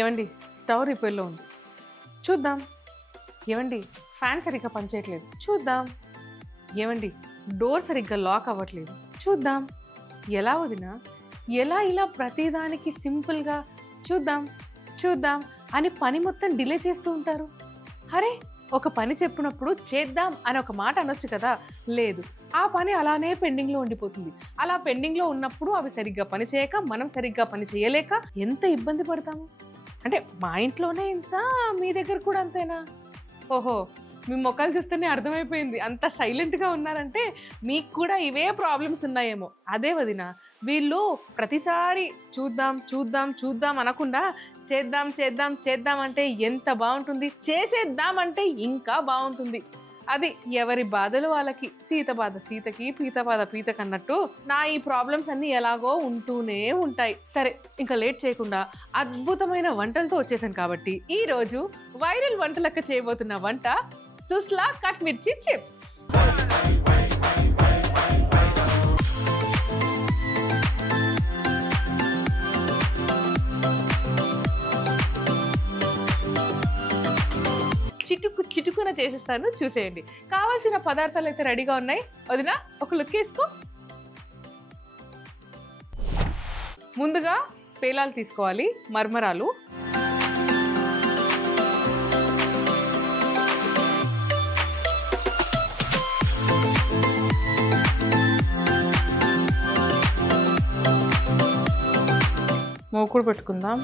ఏవండి స్టవ్ రిపేర్లో ఉంది, చూద్దాం. ఏవండి ఫ్యాన్ సరిగ్గా పనిచేయట్లేదు, చూద్దాం. ఏవండి డోర్ సరిగ్గా లాక్ అవ్వట్లేదు, చూద్దాం. ఎలా వదినా, ఎలా ఇలా ప్రతిదానికి సింపుల్గా చూద్దాం చూద్దాం అని పని మొత్తం డిలే చేస్తూ ఉంటారు? అరే ఒక పని చెప్పినప్పుడు చేద్దాం అని ఒక మాట అనొచ్చు కదా. లేదు, ఆ పని అలానే పెండింగ్లో ఉండిపోతుంది. అలా పెండింగ్లో ఉన్నప్పుడు అవి సరిగ్గా పని చేయక, మనం సరిగ్గా పని చేయలేక ఎంత ఇబ్బంది పడతాము. అంటే మా ఇంట్లోనే ఇంత, మీ దగ్గర కూడా అంతేనా? ఓహో, మీ మొక్కలు చూస్తేనే అర్థమైపోయింది. అంత సైలెంట్గా ఉన్నారంటే మీకు కూడా ఇవే ప్రాబ్లమ్స్ ఉన్నాయేమో. అదే వదిన, వీళ్ళు ప్రతిసారి చూద్దాం చూద్దాం చూద్దాం అనకుండా చేద్దాం చేద్దాం చేద్దాం అంటే ఎంత బాగుంటుంది, చేసేద్దాం అంటే ఇంకా బాగుంటుంది. అది ఎవరి బాధలు వాళ్ళకి. సీత బాధ సీతకి, పీత బాధ పీతకి అన్నట్టు నా ఈ ప్రాబ్లమ్స్ అన్నీ ఎలాగో ఉంటూనే ఉంటాయి. సరే, ఇంకా లేట్ చేయకుండా అద్భుతమైన వంటలతో వచ్చేసాను కాబట్టి ఈరోజు వైరల్ వంటలక్క చేయబోతున్న వంట సుస్లా కట్ మిర్చి చిప్స్. చిటుకున చేసేస్తాను, చూసేయండి. కావాల్సిన పదార్థాలు అయితే రెడీగా ఉన్నాయి. వదినా ఒక లుక్ వేసుకో. ముందుగా పేలాలు తీసుకోవాలి, మర్మరాలు. మూకుడు పెట్టుకుందాం.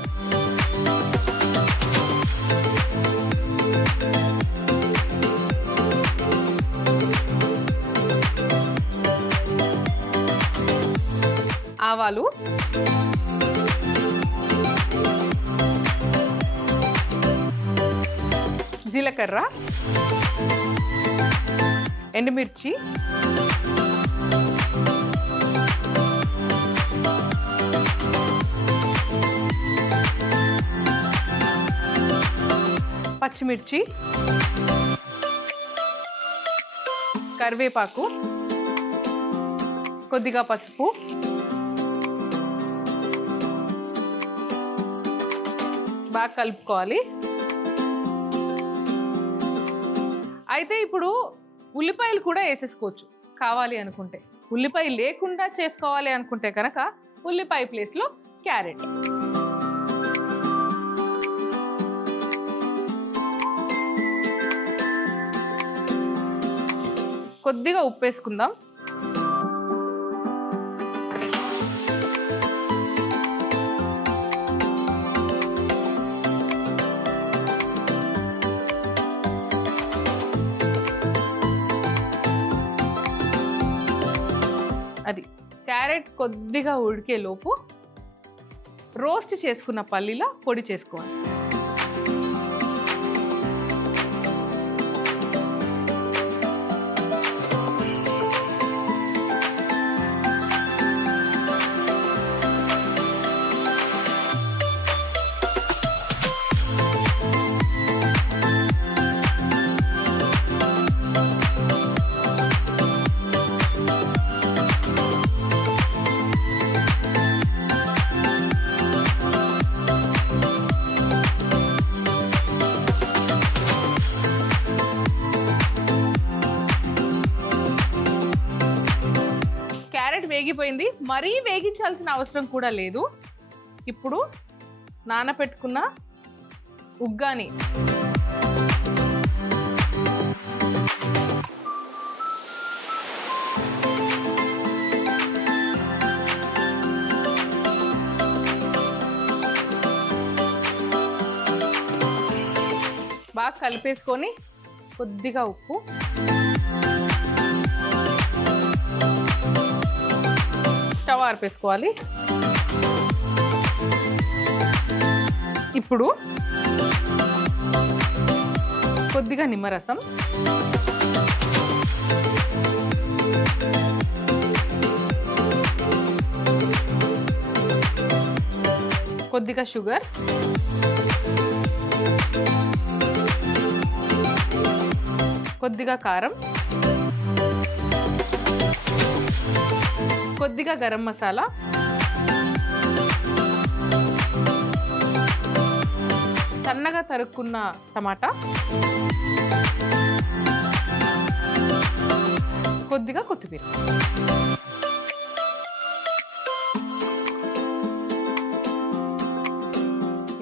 ఆవాలు, జీలకర్ర, ఎండుమిర్చి, పచ్చిమిర్చి, కరివేపాకు, కొద్దిగా పసుపు, బాగా కలుపుకోవాలి. అయితే ఇప్పుడు ఉల్లిపాయలు కూడా వేసేసుకోవచ్చు కావాలి అనుకుంటే. ఉల్లిపాయ లేకుండా చేసుకోవాలి అనుకుంటే కనుక ఉల్లిపాయ ప్లేస్లో క్యారెట్. కొద్దిగా ఉప్పు వేసుకుందాం. అది క్యారెట్ కొద్దిగా ఉడికే లోపు రోస్ట్ చేసుకున్న పల్లీల పొడి చేసుకోవాలి. వేగిపోయింది, మరీ వేగించాల్సిన అవసరం కూడా లేదు. ఇప్పుడు నానబెట్టుకున్న ఉగ్గాని బాగా కలిపేసుకొని కొద్దిగా ఉప్పు, స్టవ్ ఆర్పేసుకోవాలి. ఇప్పుడు కొద్దిగా నిమ్మరసం, కొద్దిగా షుగర్, కొద్దిగా కారం, కొద్దిగా గరం మసాలా, సన్నగా తరుక్కున్న టమాటా, కొద్దిగా కొత్తిమీర.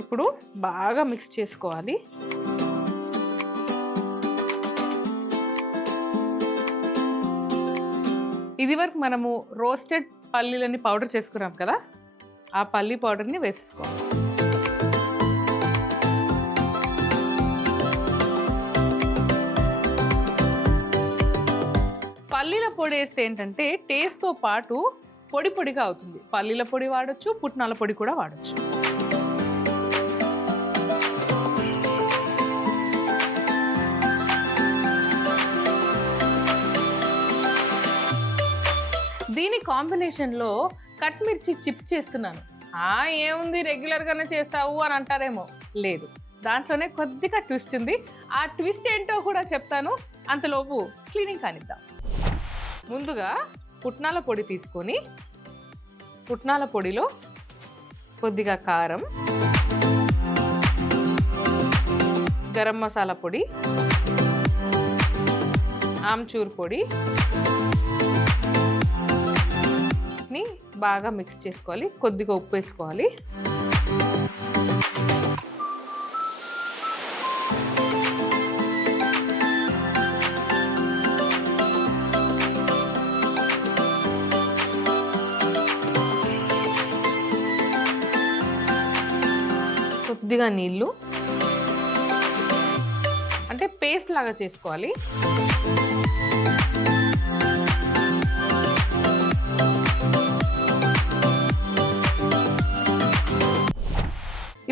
ఇప్పుడు బాగా మిక్స్ చేసుకోవాలి. ఇది వరకు మనము రోస్టెడ్ పల్లీలని పౌడర్ చేసుకున్నాం కదా, ఆ పల్లీ పౌడర్ని వేసేసుకోవాలి. పల్లీల పొడి వేస్తే ఏంటంటే టేస్ట్తో పాటు పొడి పొడిగా అవుతుంది. పల్లీల పొడి వాడచ్చు, పుట్నాల పొడి కూడా వాడచ్చు. దీని కాంబినేషన్లో కట్ మిర్చి చిప్స్ చేస్తున్నాను. ఏముంది రెగ్యులర్గానే చేస్తావు అని అంటారేమో, లేదు, దాంట్లోనే కొద్దిగా ట్విస్ట్ ఉంది. ఆ ట్విస్ట్ ఏంటో కూడా చెప్తాను, అంతలోపు క్లీనింగ్ కానిద్దాం. ముందుగా పుట్నాల పొడి తీసుకొని పుట్నాల పొడిలో కొద్దిగా కారం, గరం మసాలా పొడి, ఆమ్చూర్ పొడి ని బాగా మిక్స్ చేసుకోవాలి. కొద్దిగా ఉప్పు వేసుకోవాలి. కొద్దిగా నీళ్ళు, అంటే పేస్ట్ లాగా చేసుకోవాలి.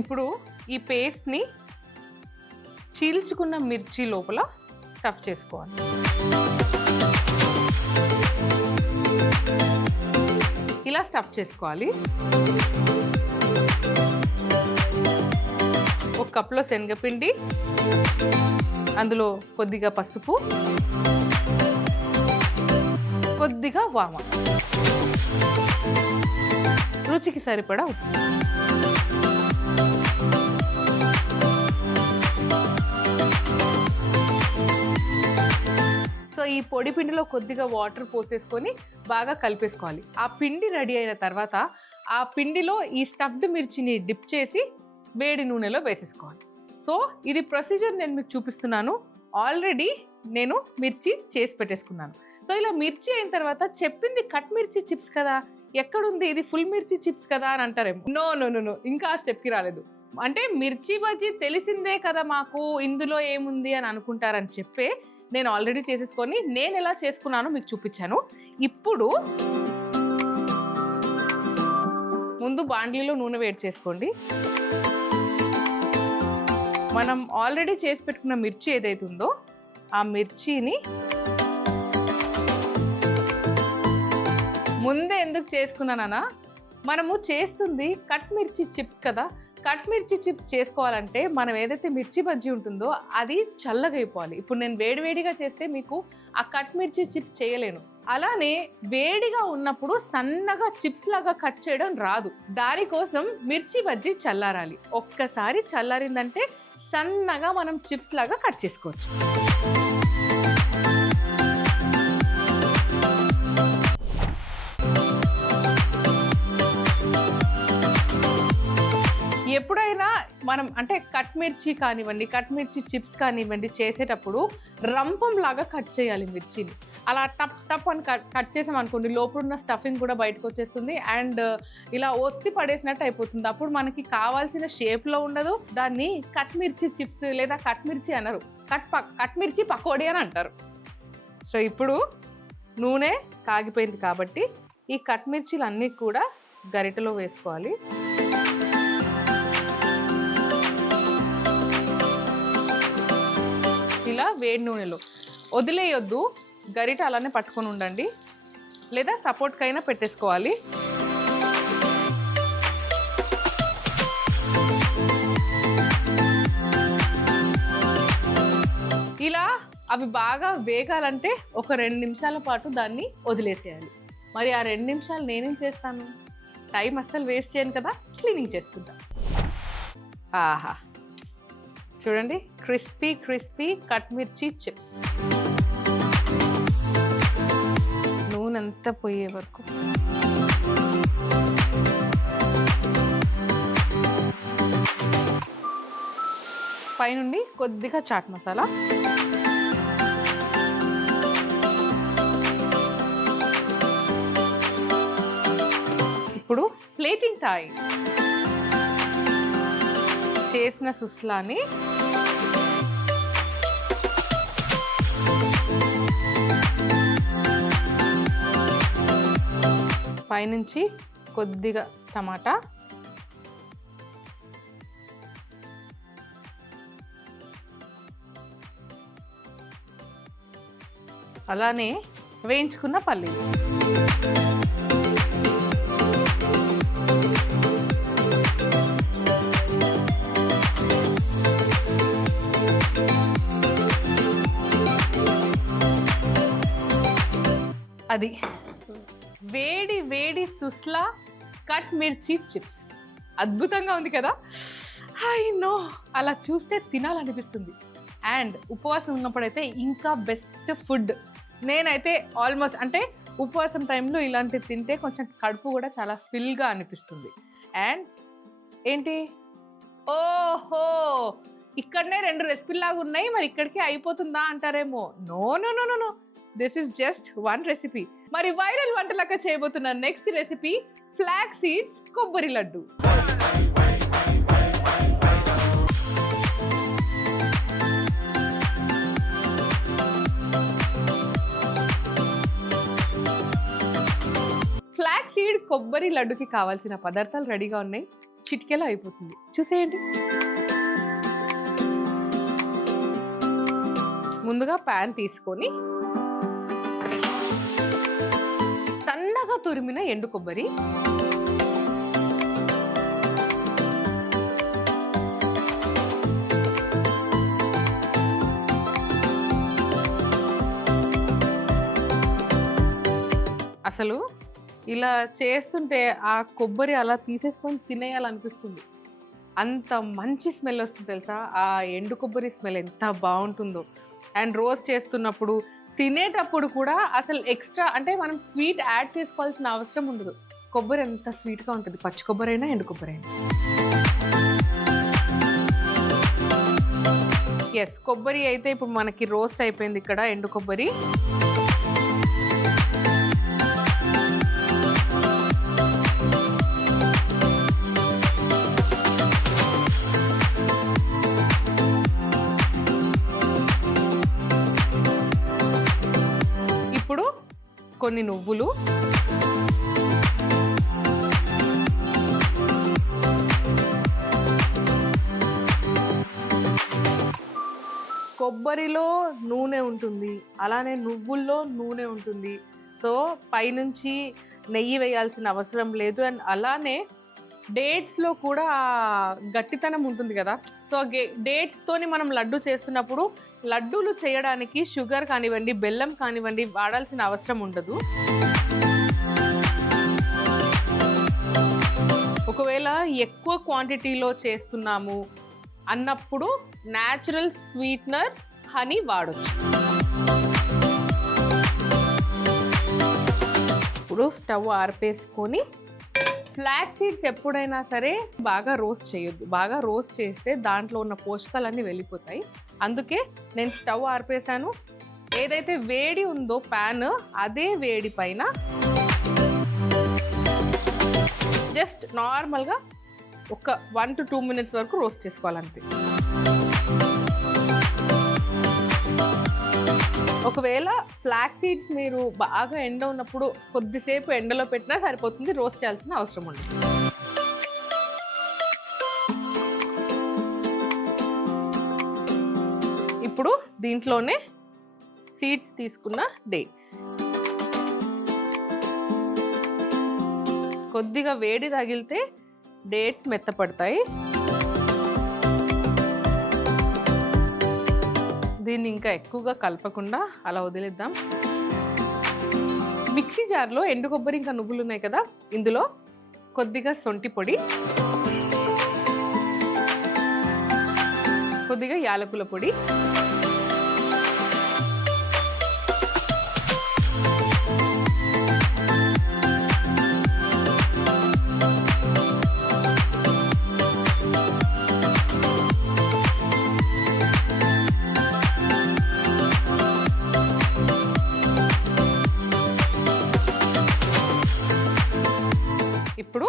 ఇప్పుడు ఈ పేస్ట్ని చీల్చుకున్న మిర్చి లోపల స్టఫ్ చేసుకోవాలి. ఇలా స్టఫ్ చేసుకోవాలి. ఒక కప్లో శనగపిండి, అందులో కొద్దిగా పసుపు, కొద్దిగా వామ, రుచికి సరిపడా ఉప్పు. సో ఈ పొడి పిండిలో కొద్దిగా వాటర్ పోసేసుకొని బాగా కలిపేసుకోవాలి. ఆ పిండి రెడీ అయిన తర్వాత ఆ పిండిలో ఈ స్టఫ్డ్ మిర్చిని డిప్ చేసి వేడి నూనెలో వేసేసుకోవాలి. సో ఇది ప్రొసీజర్ నేను మీకు చూపిస్తున్నాను. ఆల్రెడీ నేను మిర్చి చేసి పెట్టేసుకున్నాను. సో ఇలా మిర్చి అయిన తర్వాత చెప్పింది కట్ మిర్చి చిప్స్ కదా, ఎక్కడుంది ఇది ఫుల్ మిర్చి చిప్స్ కదా అని అంటారేమో. నో నో నో నో, ఇంకా ఆ స్టెప్కి రాలేదు. అంటే మిర్చి బజ్జీ తెలిసిందే కదా మాకు, ఇందులో ఏముంది అని అనుకుంటారని చెప్పే నేను ఆల్రెడీ చేసేసుకొని నేను ఎలా చేసుకున్నానో మీకు చూపించాను. ఇప్పుడు ముందు బాండ్లీలో నూనె వేడి చేసుకోండి. మనం ఆల్రెడీ చేసి పెట్టుకున్న మిర్చి ఏదైతే ఉందో ఆ మిర్చిని ముందే ఎందుకు చేసుకున్నానా, మనము చేస్తుంది కట్ మిర్చి చిప్స్ కదా. కట్ మిర్చి చిప్స్ చేసుకోవాలంటే మనం ఏదైతే మిర్చి బజ్జీ ఉంటుందో అది చల్లగా అయిపోవాలి. ఇప్పుడు నేను వేడివేడిగా చేస్తే మీకు ఆ కట్ మిర్చి చిప్స్ చేయలేను. అలానే వేడిగా ఉన్నప్పుడు సన్నగా చిప్స్ లాగా కట్ చేయడం రాదు. దానికోసం మిర్చి బజ్జీ చల్లారాలి. ఒక్కసారి చల్లారిందంటే సన్నగా మనం చిప్స్ లాగా కట్ చేసుకోవచ్చు. ఎప్పుడైనా మనం అంటే కట్ మిర్చి కానివ్వండి, కట్ మిర్చి చిప్స్ కానివ్వండి చేసేటప్పుడు రంపం లాగా కట్ చేయాలి మిర్చిని. అలా టప్ టప్ అని కట్ చేసాం అనుకోండి, లోపల స్టఫింగ్ కూడా బయటకు వచ్చేస్తుంది అండ్ ఇలా ఒత్తి పడేసినట్టు అయిపోతుంది. అప్పుడు మనకి కావాల్సిన షేప్లో ఉండదు. దాన్ని కట్ మిర్చి చిప్స్ లేదా కట్ మిర్చి అనరు, కట్ మిర్చి పకోడీ అని అంటారు. సో ఇప్పుడు నూనె కాగిపోయింది కాబట్టి ఈ కట్ మిర్చీలు అన్నీ కూడా గరిటెలో వేసుకోవాలి. ఇలా వేడి నూనెలో వదిలేయొద్దు, గరిట అలానే పట్టుకొని ఉండండి, లేదా సపోర్ట్కైనా పెట్టేసుకోవాలి. ఇలా అవి బాగా వేగాలంటే ఒక 2 నిమిషాల పాటు దాన్ని వదిలేసేయాలి. మరి ఆ 2 నిమిషాలు నేనేం చేస్తాను, టైం అస్సలు వేస్ట్ చేయను కదా, క్లీనింగ్ చేసుకుంటా. ఆహా, చూడండి, క్రిస్పీ క్రిస్పీ కట్ మిర్చి చిప్స్. నూనె అంతా పోయే వరకు పైనుండి కొద్దిగా చాట్ మసాలా, ఇప్పుడు ప్లేటింగ్ టైం. చేసిన సుస్లాని పైనుంచి కొద్దిగా టమాటా, అలానే వేయించుకున్న పల్లీలు, అది వేడి వేడి సుస్లా కట్ మిర్చి చిప్స్. అద్భుతంగా ఉంది కదా? ఐ నో, అలా చూస్తే తినాలనిపిస్తుంది. అండ్ ఉపవాసం ఉన్నప్పుడైతే ఇంకా బెస్ట్ ఫుడ్. నేనైతే ఆల్మోస్ట్ అంటే ఉపవాసం టైంలో ఇలాంటివి తింటే కొంచెం కడుపు కూడా చాలా ఫిల్గా అనిపిస్తుంది. అండ్ ఏంటి, ఓహో ఇక్కడనే 2 రెసిపీలాగా ఉన్నాయి, మరి ఇక్కడికి అయిపోతుందా అంటారేమో. No no no no no, this is just 1 recipe. మరి వైరల్ వంటలక్క చేయబోతున్న నెక్స్ట్ రెసిపీ ఫ్లాక్ సీడ్స్ కొబ్బరి లడ్డు. ఫ్లాక్ సీడ్ కొబ్బరి లడ్డుకి కావాల్సిన పదార్థాలు రెడీగా ఉన్నాయి. చిటికెలో అయిపోతుంది, చూసేయండి. ముందుగా ప్యాన్ తీసుకొని సన్నగా తురిమిన ఎండు కొబ్బరి, అసలు ఇలా చేస్తుంటే ఆ కొబ్బరి అలా తీసేసుకొని తినేయాలనిపిస్తుంది. అంత మంచి స్మెల్ వస్తుంది తెలుసా, ఆ ఎండు కొబ్బరి స్మెల్ ఎంత బాగుంటుందో. అండ్ రోస్ట్ చేస్తున్నప్పుడు తినేటప్పుడు కూడా అసలు ఎక్స్ట్రా అంటే మనం స్వీట్ యాడ్ చేసుకోవాల్సిన అవసరం ఉండదు. కొబ్బరి ఎంత స్వీట్గా ఉంటుంది, పచ్చి కొబ్బరి అయినా ఎండు కొబ్బరి అయినా. ఎస్, కొబ్బరి అయితే ఇప్పుడు మనకి రోస్ట్ అయిపోయింది. ఇక్కడ ఎండు కొబ్బరి కొన్ని నువ్వులు, కొబ్బరిలో నూనె ఉంటుంది, అలానే నువ్వుల్లో నూనె ఉంటుంది. సో పైనుంచి నెయ్యి వేయాల్సిన అవసరం లేదు. అండ్ అలానే డేట్స్లో కూడా గట్టితనం ఉంటుంది కదా. సో డేట్స్తోని మనం లడ్డు చేస్తున్నప్పుడు లడ్డూలు చేయడానికి షుగర్ కానివ్వండి, బెల్లం కానివ్వండి వాడాల్సిన అవసరం ఉండదు. ఒకవేళ ఎక్కువ క్వాంటిటీలో చేస్తున్నాము అన్నప్పుడు న్యాచురల్ స్వీట్నర్ హనీ వాడొచ్చు. ఇప్పుడు స్టవ్ ఆర్పేసుకొని, ఫ్లాక్ సీడ్స్ ఎప్పుడైనా సరే బాగా రోస్ట్ చేయొద్దు. బాగా రోస్ట్ చేస్తే దాంట్లో ఉన్న పోషకాలన్నీ వెళ్ళిపోతాయి. అందుకే నేను స్టవ్ ఆర్పేసాను. ఏదైతే వేడి ఉందో ప్యాన్, అదే వేడి పైన జస్ట్ నార్మల్గా ఒక 1 to 2 minutes వరకు రోస్ట్ చేసుకోవాలంతే. ఒకవేళ ఫ్లాక్ సీడ్స్ మీరు బాగా ఎండ ఉన్నప్పుడు కొద్దిసేపు ఎండలో పెట్టినా సరిపోతుంది, రోస్ట్ చేయాల్సిన అవసరం ఉండదు. ఇప్పుడు దీంట్లోనే సీడ్స్ తీసుకున్న డేట్స్, కొద్దిగా వేడి తగిలితే డేట్స్ మెత్తపడతాయి. దీన్ని ఇంకా ఎక్కువగా కలపకుండా అలా వదిలేద్దాం. మిక్సీ జార్లో ఎండు కొబ్బరి ఇంకా నువ్వులు ఉన్నాయి కదా, ఇందులో కొద్దిగా సొంటి పొడి, కొద్దిగా యాలకుల పొడి, ఇప్పుడు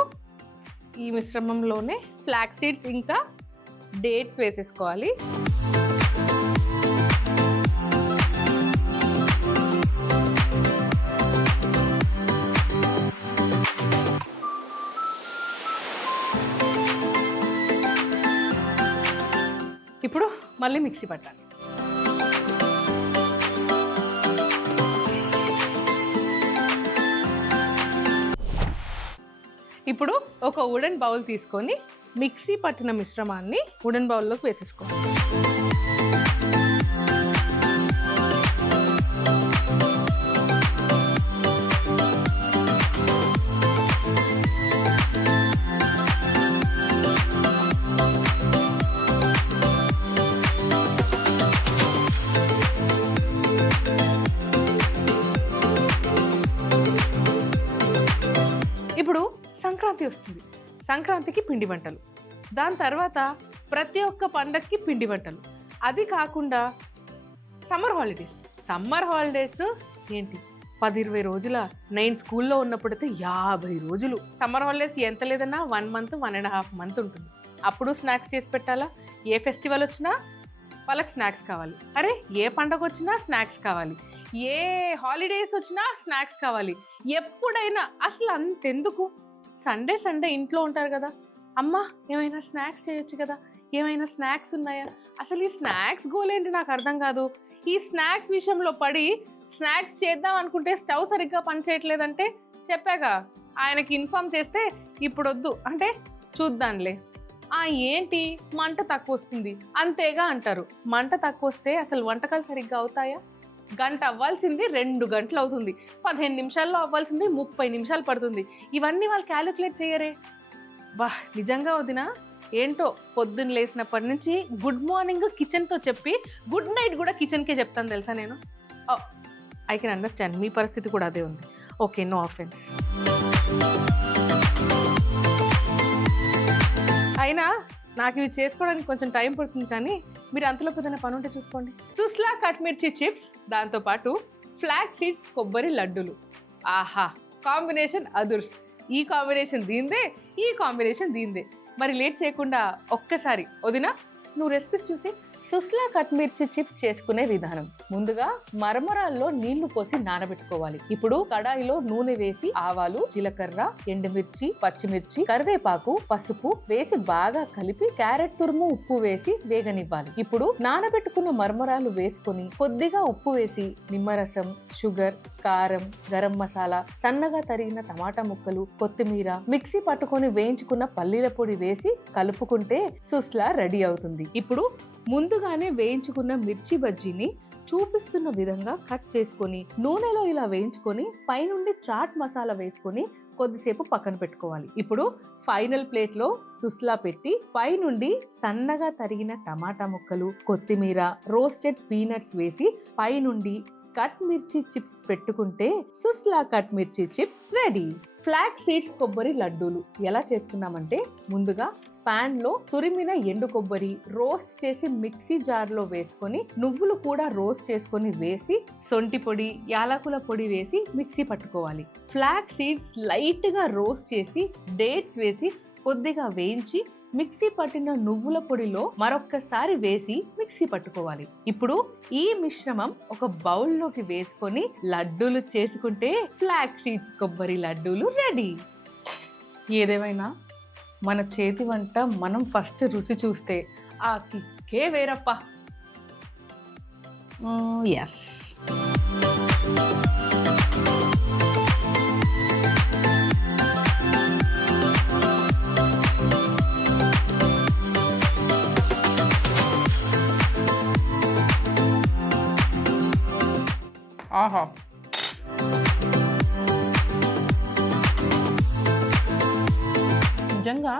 ఈ మిశ్రమంలోనే ఫ్లాక్స్ సీడ్స్ ఇంకా డేట్స్ వేసేసుకోవాలి. ఇప్పుడు మళ్ళీ మిక్సీ పట్టాలి. ఇప్పుడు ఒక వుడెన్ బౌల్ తీసుకొని మిక్సీ పట్టిన మిశ్రమాన్ని వుడెన్ బౌల్లోకి వేసేసుకోవాలి. ఇప్పుడు సంక్రాంతి వస్తుంది. సంక్రాంతికి పిండి వంటలు, దాని తర్వాత ప్రతి ఒక్క పండగకి పిండి వంటలు. అది కాకుండా సమ్మర్ హాలిడేస్ ఏంటి 10-20 రోజుల, నేను స్కూల్లో ఉన్నప్పుడైతే 50 రోజులు సమ్మర్ హాలిడేస్. ఎంత లేదన్నా 1 మంత్ 1.5 మంత్ ఉంటుంది. అప్పుడు స్నాక్స్ చేసి పెట్టాలా. ఏ ఫెస్టివల్ వచ్చినా వాళ్ళకి స్నాక్స్ కావాలి. అరే ఏ పండగ వచ్చినా స్నాక్స్ కావాలి, ఏ హాలిడేస్ వచ్చినా స్నాక్స్ కావాలి. ఎప్పుడైనా అసలు అంతెందుకు, సండే ఇంట్లో ఉంటారు కదా, అమ్మ ఏమైనా స్నాక్స్ చేయొచ్చు కదా, ఏమైనా స్నాక్స్ ఉన్నాయా? అసలు ఈ స్నాక్స్ గోలేంటి నాకు అర్థం కాదు. ఈ స్నాక్స్ విషయంలో పడి స్నాక్స్ చేద్దాం అనుకుంటే స్టవ్ సరిగ్గా పనిచేయట్లేదంటే చెప్పాగా ఆయనకి ఇన్ఫార్మ్ చేస్తే ఇప్పుడు వద్దు అంటే చూద్దాంలే. ఏంటి మంట తక్కువ వస్తుంది అంతేగా అంటారు. మంట తక్కువ వస్తే అసలు వంటకాలు సరిగ్గా అవుతాయా? గంట అవ్వాల్సింది 2 గంటలు అవుతుంది, 15 నిమిషాల్లో అవ్వాల్సింది 30 నిమిషాలు పడుతుంది. ఇవన్నీ వాళ్ళు క్యాలిక్యులేట్ చేయరే. నిజంగా వదినా ఏంటో పొద్దున్న లేసినప్పటి నుంచి గుడ్ మార్నింగ్ కిచెన్తో చెప్పి గుడ్ నైట్ కూడా కిచెన్కే చెప్తాను తెలుసా నేను. ఐ కెన్ అండర్స్టాండ్, మీ పరిస్థితి కూడా అదే ఉంది. Okay, no offence. అయినా నాకు ఇవి చేసుకోవడానికి కొంచెం టైం పడుతుంది, కానీ మీరు అంతలో ఏదైనా పని ఉంటే చూసుకోండి. సుస్లా కట్ మిర్చి చిప్స్, దాంతోపాటు ఫ్లాక్ సీడ్స్ కొబ్బరి లడ్డూలు. ఆహా, కాంబినేషన్ అదుర్స్. ఈ కాంబినేషన్ దీందే, ఈ కాంబినేషన్ దీందే. మరి లేట్ చేయకుండా ఒక్కసారి వదినా నువ్వు రెసిపీస్ చూసి. సుస్లా కట్ మిర్చి చిప్స్ చేసుకునే విధానం. ముందుగా మరమరాల్లో నీళ్లు పోసి నానబెట్టుకోవాలి. ఇప్పుడు కడాయిలో నూనె వేసి ఆవాలు, జీలకర్ర, ఎండుమిర్చి, పచ్చిమిర్చి, కరివేపాకు, పసుపు వేసి బాగా కలిపి క్యారెట్ తురుము, ఉప్పు వేసి వేగనివ్వాలి. ఇప్పుడు నానబెట్టుకున్న మరమరాలు వేసుకొని కొద్దిగా ఉప్పు వేసి నిమ్మరసం, షుగర్, కారం, గరం మసాలా, సన్నగా తరిగిన టమాటా ముక్కలు, కొత్తిమీర, మిక్సీ పట్టుకొని వేయించుకున్న పల్లీల పొడి వేసి కలుపుకుంటే సుస్లా రెడీ అవుతుంది. ఇప్పుడు ముందుగానే వేయించుకున్న మిర్చి బజ్జీని చూపిస్తున్న విధంగా కట్ చేసుకొని నూనెలో ఇలా వేయించుకొని పైనుండి చాట్ మసాలా వేసుకొని కొద్దిసేపు పక్కన పెట్టుకోవాలి. ఇప్పుడు ఫైనల్ ప్లేట్లో సుస్లా పెట్టి పైనుండి సన్నగా తరిగిన టమాటా ముక్కలు, కొత్తిమీర, రోస్టెడ్ పీనట్స్ వేసి పైనుండి కట్ మిర్చి చిప్స్ పెట్టుకుంటే సుస్లా కట్ మిర్చి చిప్స్ రెడీ. ఫ్లాక్ సీడ్స్ కొబ్బరి లడ్డూలు ఎలా చేసుకున్నామంటే, ముందుగా పాన్ లో తురిమిన ఎండు కొబ్బరి రోస్ట్ చేసి మిక్సీ జార్ లో వేసుకొని, నువ్వులు కూడా రోస్ట్ చేసుకొని వేసి, సొంటి పొడి, యాలకుల పొడి వేసి మిక్సీ పట్టుకోవాలి. ఫ్లాక్ సీడ్స్ లైట్ గా రోస్ట్ చేసి డేట్స్ వేసి కొద్దిగా వేయించి మిక్సీ పట్టిన నువ్వుల పొడిలో మరొక్కసారి వేసి మిక్సీ పట్టుకోవాలి. ఇప్పుడు ఈ మిశ్రమం ఒక బౌల్లోకి వేసుకొని లడ్డూలు చేసుకుంటే ఫ్లాక్ సీడ్స్ కొబ్బరి లడ్డూలు రెడీ. ఏదేమైనా మన చేతి వంట మనం ఫస్ట్ రుచి చూస్తే ఆ కిక్కే వేరప్ప. ఎస్, ఆహా, నిజంగా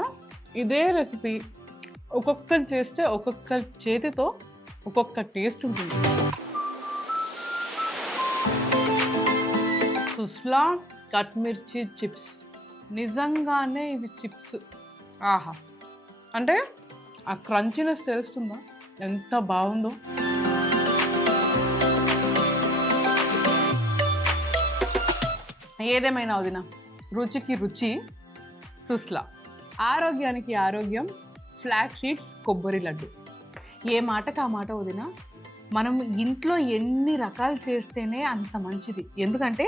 ఇదే రెసిపీ ఒక్కొక్కరు చేస్తే ఒక్కొక్క చేతితో ఒక్కొక్క టేస్ట్ ఉంటుంది. సుస్లా కట్ మిర్చి చిప్స్, నిజంగానే ఇవి చిప్స్. ఆహా, అంటే ఆ క్రంచీనెస్ తెలుస్తుందా ఎంత బాగుందో. ఏదేమైనా వదిన, రుచికి రుచి సుస్లా, ఆరోగ్యానికి ఆరోగ్యం ఫ్లాక్ సీడ్స్ కొబ్బరి లడ్డు. ఏ మాటకు ఆ మాట వదిన, మనం ఇంట్లో ఎన్ని రకాలు చేస్తేనే అంత మంచిది. ఎందుకంటే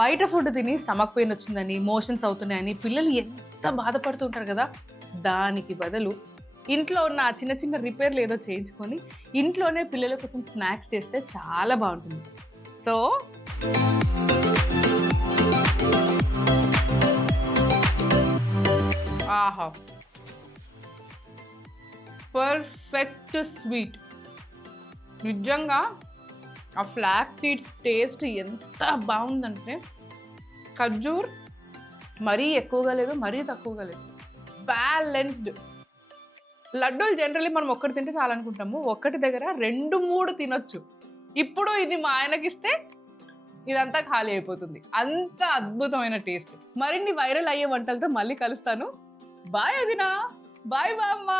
బయట ఫుడ్ తిని స్టమక్ పెయిన్ వచ్చిందని, మోషన్స్ అవుతున్నాయని పిల్లలు ఎంత బాధపడుతుంటారు కదా. దానికి బదులు ఇంట్లో ఉన్న ఆ చిన్న చిన్న రిపేర్లు ఏదో చేయించుకొని ఇంట్లోనే పిల్లల కోసం స్నాక్స్ చేస్తే చాలా బాగుంటుంది. సో ఆహా, పర్ఫెక్ట్ స్వీట్. నిజంగా ఆ ఫ్లాక్ సీడ్స్ టేస్ట్ ఎంత బాగుందంటే, ఖర్జూర్ మరీ ఎక్కువగా లేదు, మరీ తక్కువగా లేదు, బ్యాలెన్స్డ్. లడ్డూలు జనరల్లీ మనం ఒక్కటి తింటే చాలా అనుకుంటాము, ఒక్కటి దగ్గర 2-3 తినొచ్చు. ఇప్పుడు ఇది మా ఆయనకిస్తే ఇదంతా ఖాళీ అయిపోతుంది. అంత అద్భుతమైన టేస్ట్. మరిన్ని వైరల్ అయ్యే వంటలతో మళ్ళీ కలుస్తాను. బాయ్ వదినా, బాయ్ బామ్మ.